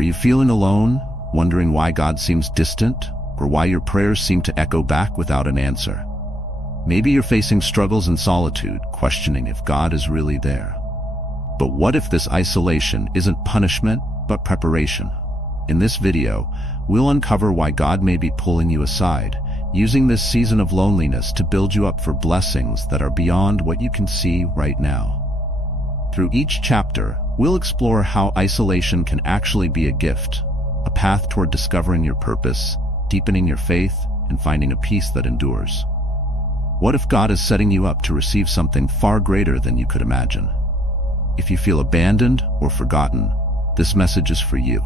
Are you feeling alone, wondering why God seems distant, or why your prayers seem to echo back without an answer? Maybe you're facing struggles in solitude, questioning if God is really there. But what if this isolation isn't punishment, but preparation? In this video, we'll uncover why God may be pulling you aside, using this season of loneliness to build you up for blessings that are beyond what you can see right now. Through each chapter, we'll explore how isolation can actually be a gift, a path toward discovering your purpose, deepening your faith, and finding a peace that endures. What if God is setting you up to receive something far greater than you could imagine? If you feel abandoned or forgotten, this message is for you.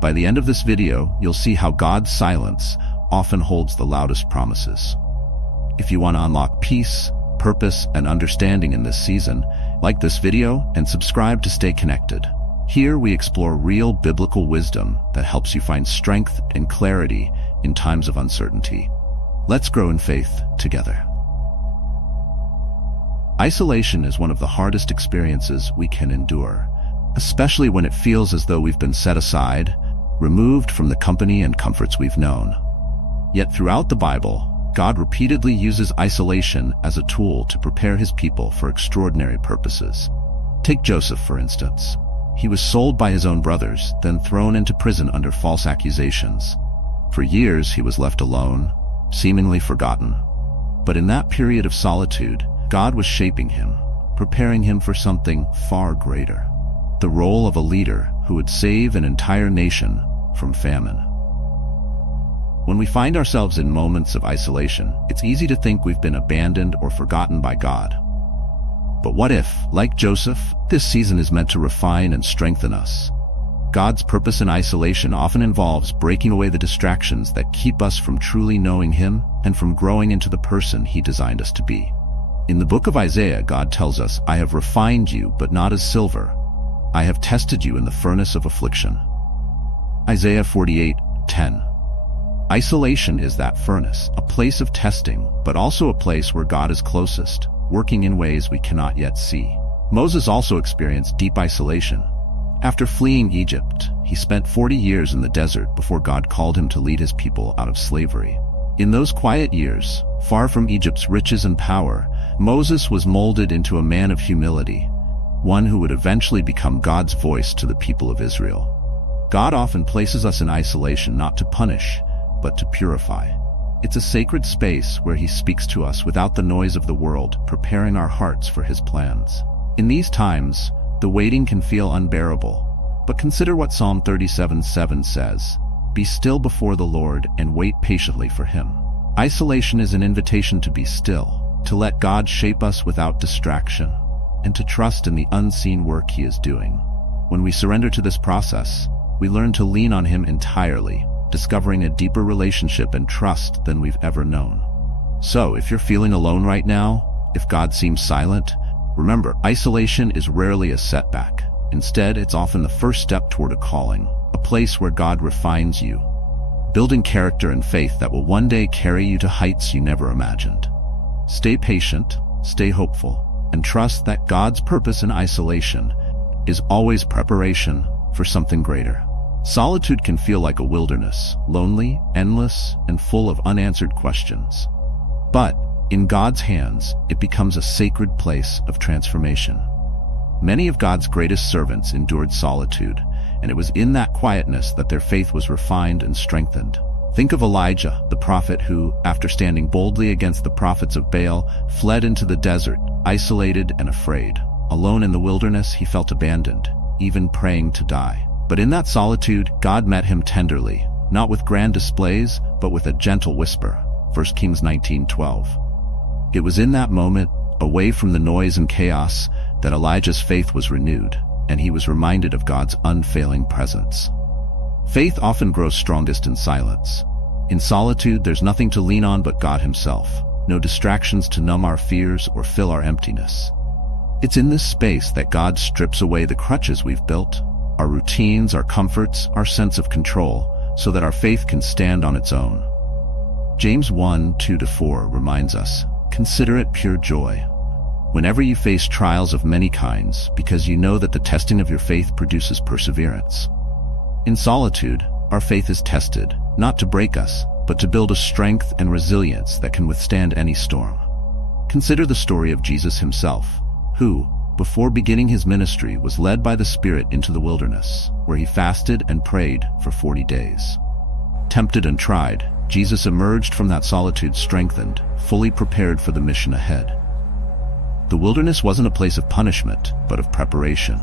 By the end of this video, you'll see how God's silence often holds the loudest promises. If you want to unlock peace, purpose, and understanding in this season, like this video and subscribe to stay connected. Here we explore real biblical wisdom that helps you find strength and clarity in times of uncertainty. Let's grow in faith together. Isolation is one of the hardest experiences we can endure, especially when it feels as though we've been set aside, removed from the company and comforts we've known. Yet throughout the Bible, God repeatedly uses isolation as a tool to prepare his people for extraordinary purposes. Take Joseph, for instance. He was sold by his own brothers, then thrown into prison under false accusations. For years, he was left alone, seemingly forgotten. But in that period of solitude, God was shaping him, preparing him for something far greater. The role of a leader who would save an entire nation from famine. When we find ourselves in moments of isolation, it's easy to think we've been abandoned or forgotten by God. But what if, like Joseph, this season is meant to refine and strengthen us? God's purpose in isolation often involves breaking away the distractions that keep us from truly knowing him and from growing into the person he designed us to be. In the book of Isaiah, God tells us, "I have refined you, but not as silver. I have tested you in the furnace of affliction." Isaiah 48:10. Isolation is that furnace, a place of testing, but also a place where God is closest, working in ways we cannot yet see. Moses also experienced deep isolation. After fleeing Egypt, he spent 40 years in the desert before God called him to lead his people out of slavery. In those quiet years, far from Egypt's riches and power, Moses was molded into a man of humility, one who would eventually become God's voice to the people of Israel. God often places us in isolation not to punish, but to purify. It's a sacred space where he speaks to us without the noise of the world, preparing our hearts for his plans. In these times, the waiting can feel unbearable, but consider what Psalm 37:7 says, "Be still before the Lord and wait patiently for him." Isolation is an invitation to be still, to let God shape us without distraction, and to trust in the unseen work he is doing. When we surrender to this process, we learn to lean on him entirely, discovering a deeper relationship and trust than we've ever known. So, if you're feeling alone right now, if God seems silent, remember, isolation is rarely a setback. Instead, it's often the first step toward a calling, a place where God refines you, building character and faith that will one day carry you to heights you never imagined. Stay patient, stay hopeful, and trust that God's purpose in isolation is always preparation for something greater. Solitude can feel like a wilderness, lonely, endless, and full of unanswered questions. But in God's hands, it becomes a sacred place of transformation. Many of God's greatest servants endured solitude, and it was in that quietness that their faith was refined and strengthened. Think of Elijah, the prophet who, after standing boldly against the prophets of Baal, fled into the desert, isolated and afraid. Alone in the wilderness, he felt abandoned, even praying to die. But in that solitude, God met him tenderly, not with grand displays, but with a gentle whisper. 1 Kings 19:12. It was in that moment, away from the noise and chaos, that Elijah's faith was renewed, and he was reminded of God's unfailing presence. Faith often grows strongest in silence. In solitude, there's nothing to lean on but God himself, no distractions to numb our fears or fill our emptiness. It's in this space that God strips away the crutches we've built, our routines, our comforts, our sense of control, so that our faith can stand on its own. James 1:2-4 reminds us, "Consider it pure joy whenever you face trials of many kinds, because you know that the testing of your faith produces perseverance. In solitude, our faith is tested, not to break us, but to build a strength and resilience that can withstand any storm. Consider the story of Jesus himself, who, before beginning his ministry, was led by the Spirit into the wilderness, where he fasted and prayed for 40 days. Tempted and tried, Jesus emerged from that solitude strengthened, fully prepared for the mission ahead. The wilderness wasn't a place of punishment, but of preparation,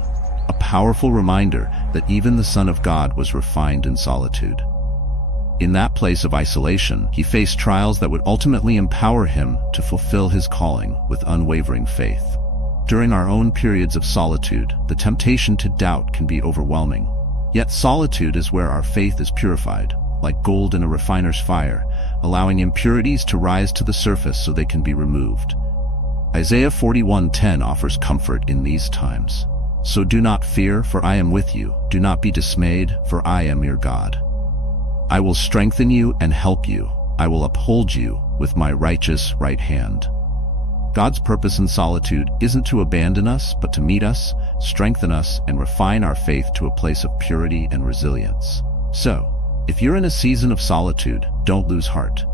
a powerful reminder that even the Son of God was refined in solitude. In that place of isolation, he faced trials that would ultimately empower him to fulfill his calling with unwavering faith. During our own periods of solitude, the temptation to doubt can be overwhelming. Yet solitude is where our faith is purified, like gold in a refiner's fire, allowing impurities to rise to the surface so they can be removed. Isaiah 41:10 offers comfort in these times. So do not fear, for I am with you. Do not be dismayed, for I am your God. I will strengthen you and help you. I will uphold you with my righteous right hand. God's purpose in solitude isn't to abandon us, but to meet us, strengthen us, and refine our faith to a place of purity and resilience. So, if you're in a season of solitude, don't lose heart.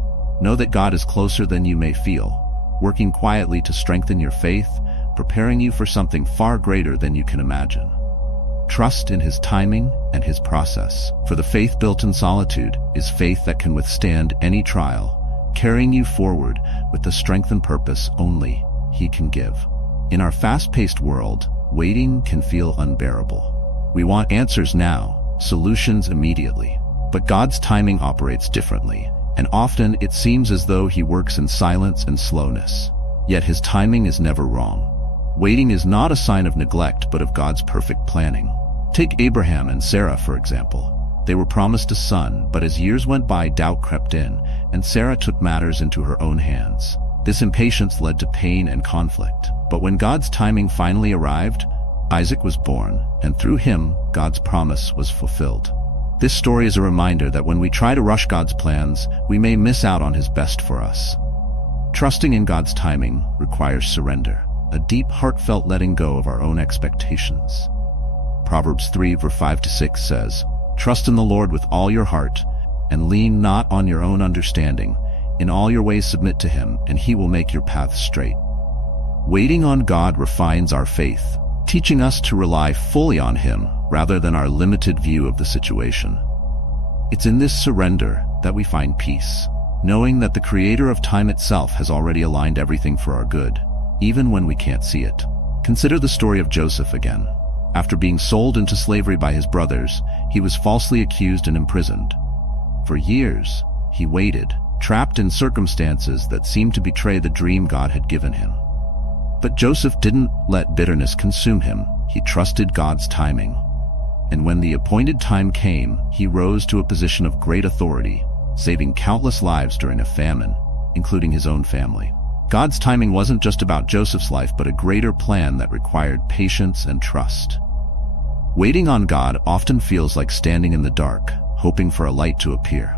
Know that God is closer than you may feel, working quietly to strengthen your faith, preparing you for something far greater than you can imagine. Trust in his timing and his process, for the faith built in solitude is faith that can withstand any trial, carrying you forward with the strength and purpose only he can give. In our fast-paced world, waiting can feel unbearable. We want answers now, solutions immediately. But God's timing operates differently, and often it seems as though he works in silence and slowness. Yet his timing is never wrong. Waiting is not a sign of neglect, but of God's perfect planning. Take Abraham and Sarah, for example. They were promised a son, but as years went by, doubt crept in, and Sarah took matters into her own hands. This impatience led to pain and conflict. But when God's timing finally arrived, Isaac was born, and through him, God's promise was fulfilled. This story is a reminder that when we try to rush God's plans, we may miss out on his best for us. Trusting in God's timing requires surrender, a deep, heartfelt letting go of our own expectations. Proverbs 3:5-6 says, "Trust in the Lord with all your heart, and lean not on your own understanding. In all your ways submit to him, and he will make your paths straight." Waiting on God refines our faith, teaching us to rely fully on him rather than our limited view of the situation. It's in this surrender that we find peace, knowing that the creator of time itself has already aligned everything for our good, even when we can't see it. Consider the story of Joseph again. After being sold into slavery by his brothers, he was falsely accused and imprisoned. For years, he waited, trapped in circumstances that seemed to betray the dream God had given him. But Joseph didn't let bitterness consume him. He trusted God's timing. And when the appointed time came, he rose to a position of great authority, saving countless lives during a famine, including his own family. God's timing wasn't just about Joseph's life, but a greater plan that required patience and trust. Waiting on God often feels like standing in the dark, hoping for a light to appear.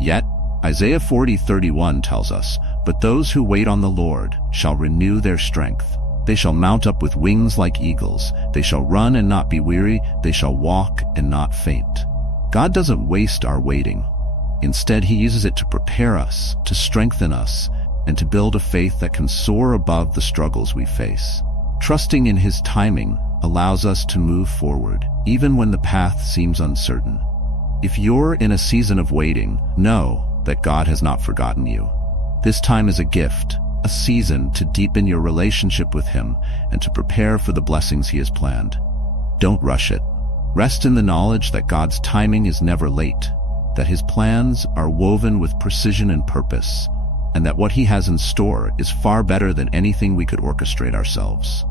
Yet, Isaiah 40:31 tells us, "But those who wait on the Lord shall renew their strength. They shall mount up with wings like eagles. They shall run and not be weary. They shall walk and not faint." God doesn't waste our waiting. Instead, he uses it to prepare us, to strengthen us, and to build a faith that can soar above the struggles we face. Trusting in his timing allows us to move forward, even when the path seems uncertain. If you're in a season of waiting, know that God has not forgotten you. This time is a gift, a season to deepen your relationship with him and to prepare for the blessings he has planned. Don't rush it. Rest in the knowledge that God's timing is never late, that his plans are woven with precision and purpose, and that what he has in store is far better than anything we could orchestrate ourselves.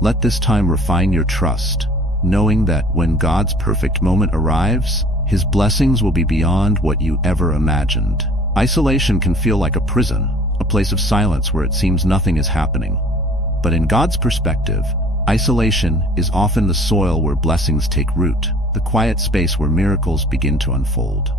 Let this time refine your trust, knowing that when God's perfect moment arrives, his blessings will be beyond what you ever imagined. Isolation can feel like a prison, a place of silence where it seems nothing is happening. But in God's perspective, isolation is often the soil where blessings take root, the quiet space where miracles begin to unfold.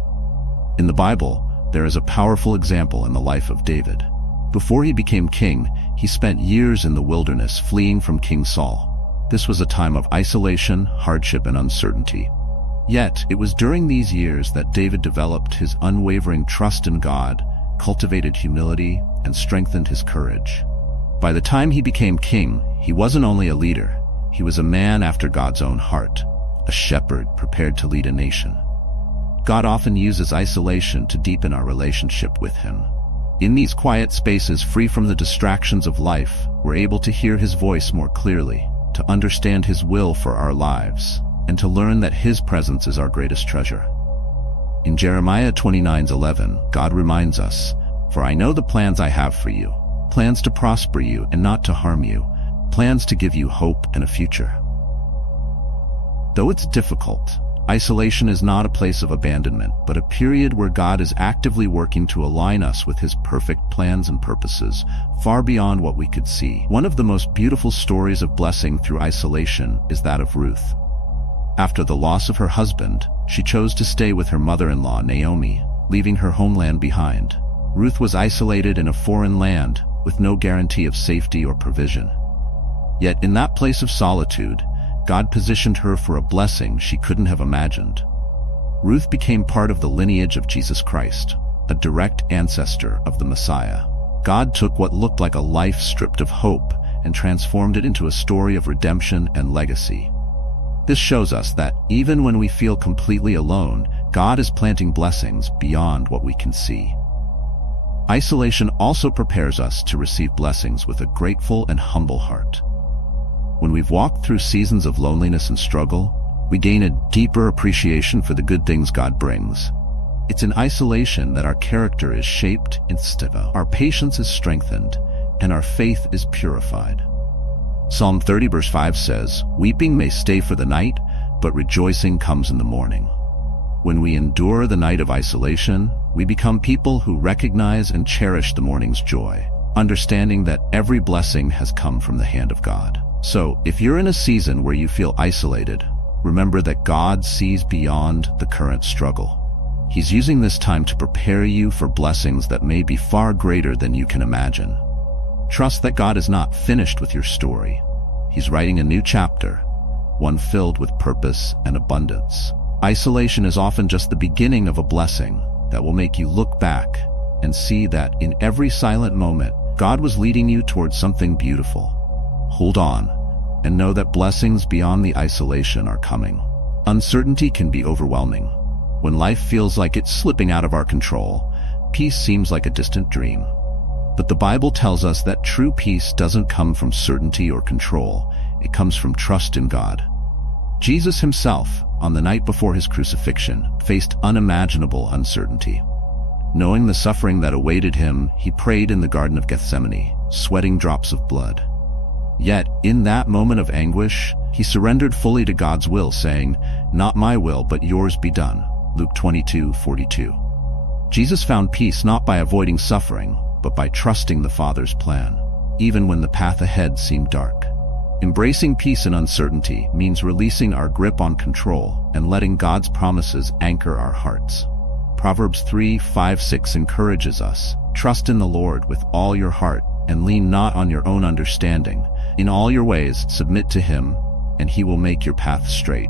In the Bible, there is a powerful example in the life of David. Before he became king, he spent years in the wilderness fleeing from King Saul. This was a time of isolation, hardship, and uncertainty. Yet, it was during these years that David developed his unwavering trust in God, cultivated humility, and strengthened his courage. By the time he became king, he wasn't only a leader, he was a man after God's own heart, a shepherd prepared to lead a nation. God often uses isolation to deepen our relationship with him. In these quiet spaces free from the distractions of life, we're able to hear his voice more clearly, to understand his will for our lives, and to learn that his presence is our greatest treasure. In Jeremiah 29:11, God reminds us, "For I know the plans I have for you, plans to prosper you and not to harm you, plans to give you hope and a future." Though it's difficult, isolation is not a place of abandonment, but a period where God is actively working to align us with his perfect plans and purposes, far beyond what we could see. One of the most beautiful stories of blessing through isolation is that of Ruth. After the loss of her husband, she chose to stay with her mother-in-law, Naomi, leaving her homeland behind. Ruth was isolated in a foreign land, with no guarantee of safety or provision. Yet in that place of solitude, God positioned her for a blessing she couldn't have imagined. Ruth became part of the lineage of Jesus Christ, a direct ancestor of the Messiah. God took what looked like a life stripped of hope and transformed it into a story of redemption and legacy. This shows us that even when we feel completely alone, God is planting blessings beyond what we can see. Isolation also prepares us to receive blessings with a grateful and humble heart. When we've walked through seasons of loneliness and struggle, we gain a deeper appreciation for the good things God brings. It's in isolation that our character is shaped, our patience is strengthened, and our faith is purified. Psalm 30 verse 5 says, "Weeping may stay for the night, but rejoicing comes in the morning." When we endure the night of isolation, we become people who recognize and cherish the morning's joy, understanding that every blessing has come from the hand of God. So, if you're in a season where you feel isolated, remember that God sees beyond the current struggle. He's using this time to prepare you for blessings that may be far greater than you can imagine. Trust that God is not finished with your story. He's writing a new chapter, one filled with purpose and abundance. Isolation is often just the beginning of a blessing that will make you look back and see that in every silent moment, God was leading you towards something beautiful. Hold on, and know that blessings beyond the isolation are coming. Uncertainty can be overwhelming. When life feels like it's slipping out of our control, peace seems like a distant dream. But the Bible tells us that true peace doesn't come from certainty or control. It comes from trust in God. Jesus himself, on the night before his crucifixion, faced unimaginable uncertainty. Knowing the suffering that awaited him, he prayed in the Garden of Gethsemane, sweating drops of blood. Yet, in that moment of anguish, he surrendered fully to God's will, saying, "Not my will, but yours be done." Luke 22:42. Jesus found peace not by avoiding suffering, but by trusting the Father's plan, even when the path ahead seemed dark. Embracing peace in uncertainty means releasing our grip on control and letting God's promises anchor our hearts. Proverbs 3:5-6 encourages us, "Trust in the Lord with all your heart, and lean not on your own understanding. In all your ways submit to him, and he will make your path straight."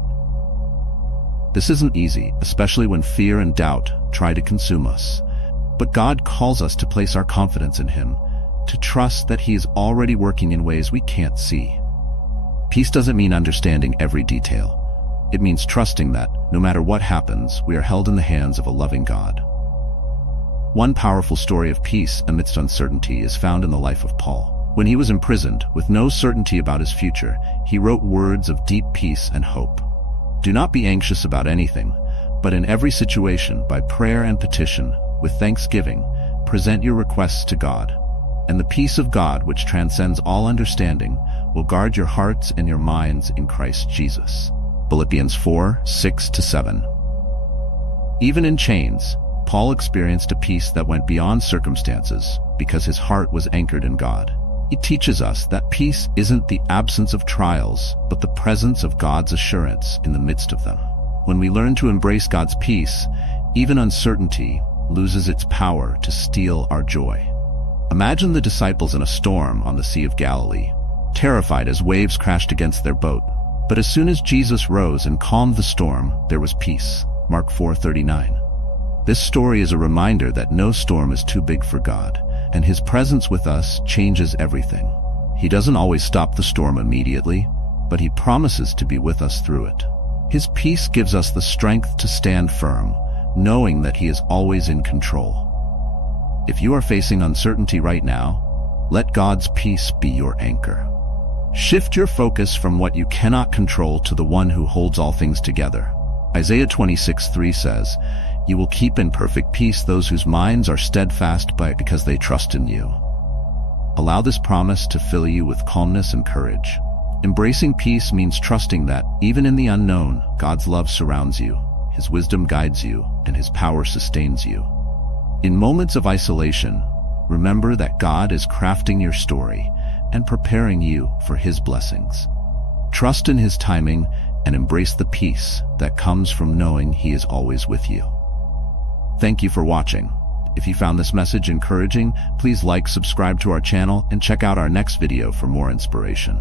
This isn't easy, especially when fear and doubt try to consume us. But God calls us to place our confidence in him, to trust that he is already working in ways we can't see. Peace doesn't mean understanding every detail. It means trusting that, no matter what happens, we are held in the hands of a loving God. One powerful story of peace amidst uncertainty is found in the life of Paul. When he was imprisoned, with no certainty about his future, he wrote words of deep peace and hope. "Do not be anxious about anything, but in every situation, by prayer and petition, with thanksgiving, present your requests to God. And the peace of God, which transcends all understanding, will guard your hearts and your minds in Christ Jesus." Philippians 4:6-7. Even in chains, Paul experienced a peace that went beyond circumstances because his heart was anchored in God. It teaches us that peace isn't the absence of trials, but the presence of God's assurance in the midst of them. When we learn to embrace God's peace, even uncertainty loses its power to steal our joy. Imagine the disciples in a storm on the Sea of Galilee, terrified as waves crashed against their boat. But as soon as Jesus rose and calmed the storm, there was peace. Mark 4:39. This story is a reminder that no storm is too big for God, and His presence with us changes everything. He doesn't always stop the storm immediately, but He promises to be with us through it. His peace gives us the strength to stand firm, knowing that He is always in control. If you are facing uncertainty right now, let God's peace be your anchor. Shift your focus from what you cannot control to the one who holds all things together. Isaiah 26:3 says, "You will keep in perfect peace those whose minds are steadfast because they trust in you." Allow this promise to fill you with calmness and courage. Embracing peace means trusting that, even in the unknown, God's love surrounds you, His wisdom guides you, and His power sustains you. In moments of isolation, remember that God is crafting your story and preparing you for His blessings. Trust in His timing and embrace the peace that comes from knowing He is always with you. Thank you for watching. If you found this message encouraging, please like, subscribe to our channel, and check out our next video for more inspiration.